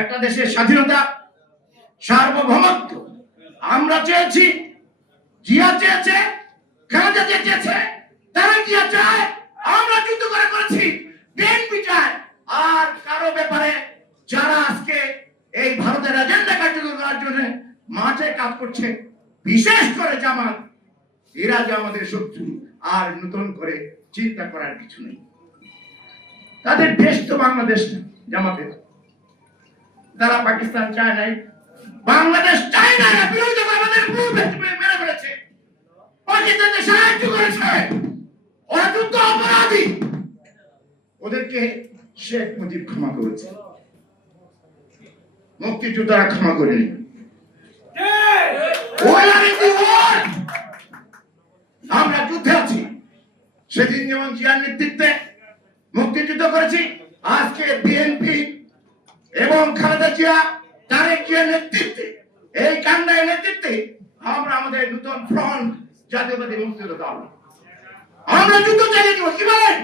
একটা দেশের স্বাধীনতা, সার্বভৌমত্ব। আমরা চেয়েছি, জিয়া চেয়েছে, খালেদা জিয়া চেয়েছে তারা জিয়া চায়, আমরা যুদ্ধ করে করেছি আর কারও ব্যাপারে যারা আজকে এই ভারতের এজেন্ডা কার্যকর করার জন্য মাঠে কাজ করছে, বিশেষ করে জামাত, এরা যে আমাদের শত্রু, আর নতুন করে চিন্তা করার কিছু নেই। তাদের দেশ তো বাংলাদেশ জামাতের। তারা পাকিস্তান চায় নাই বাংলাদেশ চায় না বিরোধী পূর্বে মেরে ফেলেছে। পাকিস্তানকে সাহায্য করেছে। ওরা যুদ্ধ অপরাধী। ওদেরকে শেখ মুজিব ক্ষমা করেছে। মুক্তিযোদ্ধারা ক্ষমা করেনি! আমরা যুদ্ধে আছি। সেদিন যেমন জিয়ার নেতৃত্বে মুক্তিযুদ্ধ করেছি আজকে বিএনপি এবং খালেদা জিয়া, তারেক জিয়ার নেতৃত্বে, এই কান্ডায় নেতৃত্বে আমরা আমাদের নতুন ফ্রন্ট জাতীয়বাদী মুক্তিযোদ্ধা দল। আমরা যুদ্ধ চালিয়ে দিব, কি বলেন?